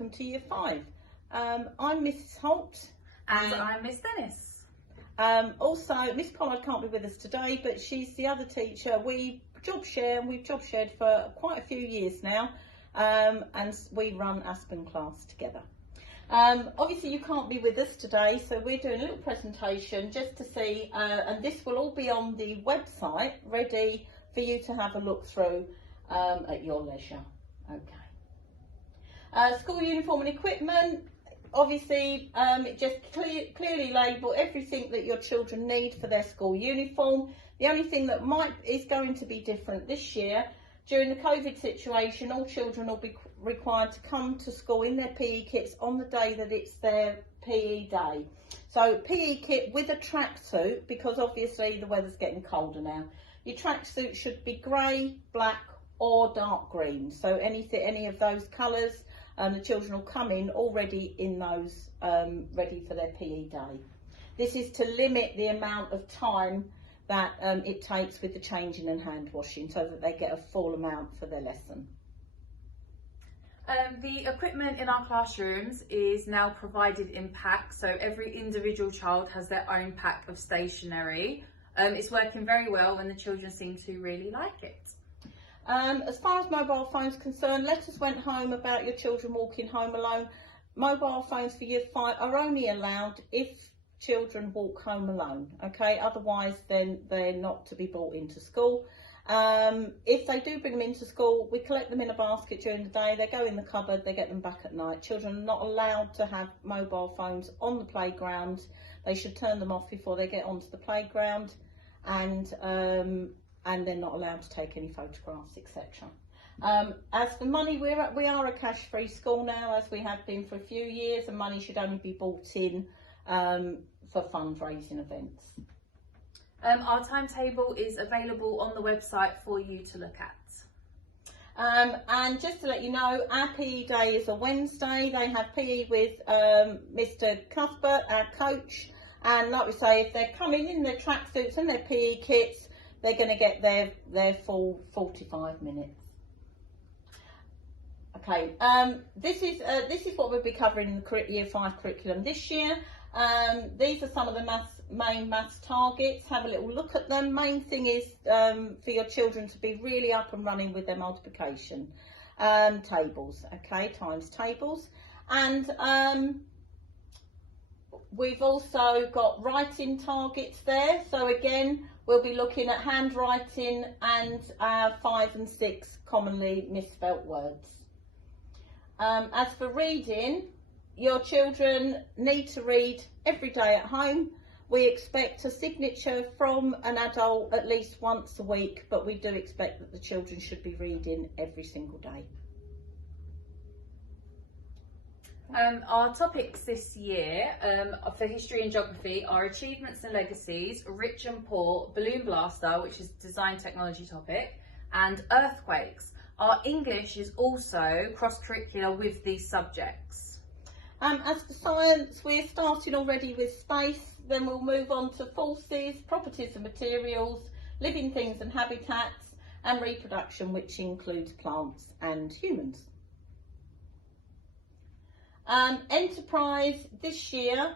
welcome to Year 5. I'm Mrs Holt. And I'm Miss Dennis. Also, Miss Pollard can't be with us today, but she's the other teacher. We job share, and we've job shared for quite a few years now, and we run Aspen class together. Obviously you can't be with us today, so we're doing a little presentation just to see, and this will all be on the website, ready for you to have a look through at your leisure. Okay. School uniform and equipment. Obviously, it just clearly label everything that your children need for their school uniform. The only thing that is going to be different this year, during the COVID situation, all children will be required to come to school in their PE kits on the day that it's their PE day. So PE kit with a tracksuit, because obviously the weather's getting colder now. Your tracksuit should be grey, black or dark green. So any of those colours. The children will come in already in those, ready for their PE day. This is to limit the amount of time that it takes with the changing and hand washing, so that they get a full amount for their lesson. The equipment in our classrooms is now provided in packs, so every individual child has their own pack of stationery. It's working very well and the children seem to really like it. As far as mobile phones concerned, letters went home about your children walking home alone. Mobile phones for Year 5 are only allowed if children walk home alone, okay? Otherwise, then they're not to be brought into school. If they do bring them into school, we collect them in a basket during the day, they go in the cupboard, they get them back at night. Children are not allowed to have mobile phones on the playground. They should turn them off before they get onto the playground, and they're not allowed to take any photographs, etc. As for money, we are a cash-free school now, as we have been for a few years, and money should only be brought in for fundraising events. Our timetable is available on the website for you to look at. And just to let you know, our PE day is a Wednesday. They have PE with Mr Cuthbert, our coach, and like we say, if they're coming in their tracksuits and their PE kits, they're going to get their full 45 minutes. Okay, this is what we'll be covering in the Year 5 curriculum this year. These are some of the main maths targets. Have a little look at them. Main thing is for your children to be really up and running with their multiplication tables, okay, times tables. And we've also got writing targets there. So again, we'll be looking at handwriting and 5 and 6 commonly misspelt words. As for reading, your children need to read every day at home. We expect a signature from an adult at least once a week, but we do expect that the children should be reading every single day. Our topics this year for history and geography are achievements and legacies, rich and poor, balloon blaster, which is design technology topic, and earthquakes. Our English is also cross-curricular with these subjects. As for science, we're starting already with space, then we'll move on to forces, properties of materials, living things and habitats, and reproduction, which includes plants and humans. Enterprise this year,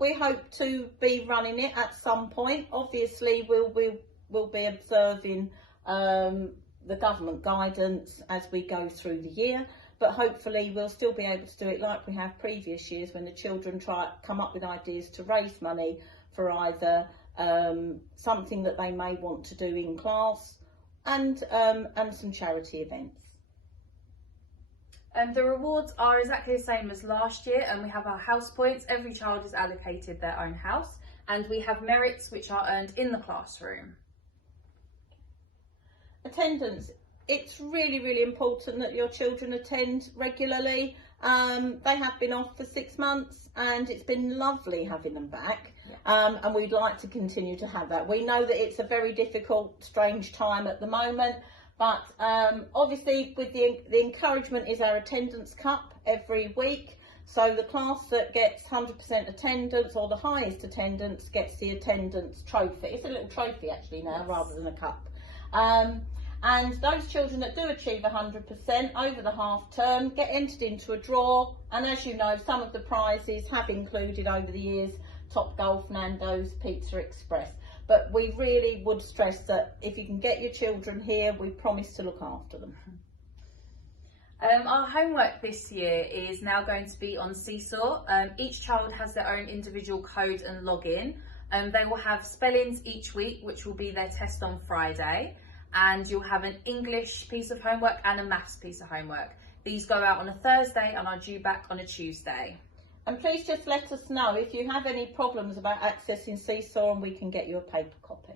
we hope to be running it at some point. Obviously, we'll be observing the government guidance as we go through the year, but hopefully we'll still be able to do it like we have previous years, when the children come up with ideas to raise money for either something that they may want to do in class and some charity events. The rewards are exactly the same as last year, and we have our house points. Every child is allocated their own house, and we have merits which are earned in the classroom. Attendance. It's really, really important that your children attend regularly. They have been off for 6 months and it's been lovely having them back. Yeah. And we'd like to continue to have that. We know that it's a very difficult, strange time at the moment. But obviously, with the encouragement is our attendance cup every week. So the class that gets 100% attendance, or the highest attendance, gets the attendance trophy. It's a little trophy actually now, yes, rather than a cup. And those children that do achieve 100% over the half term get entered into a draw. And as you know, some of the prizes have included over the years Top Golf, Nando's, Pizza Express. But we really would stress that if you can get your children here, we promise to look after them. Our homework this year is now going to be on Seesaw. Each child has their own individual code and login. They will have spellings each week, which will be their test on Friday. And you'll have an English piece of homework and a maths piece of homework. These go out on a Thursday and are due back on a Tuesday. And please just let us know if you have any problems about accessing Seesaw, and we can get you a paper copy.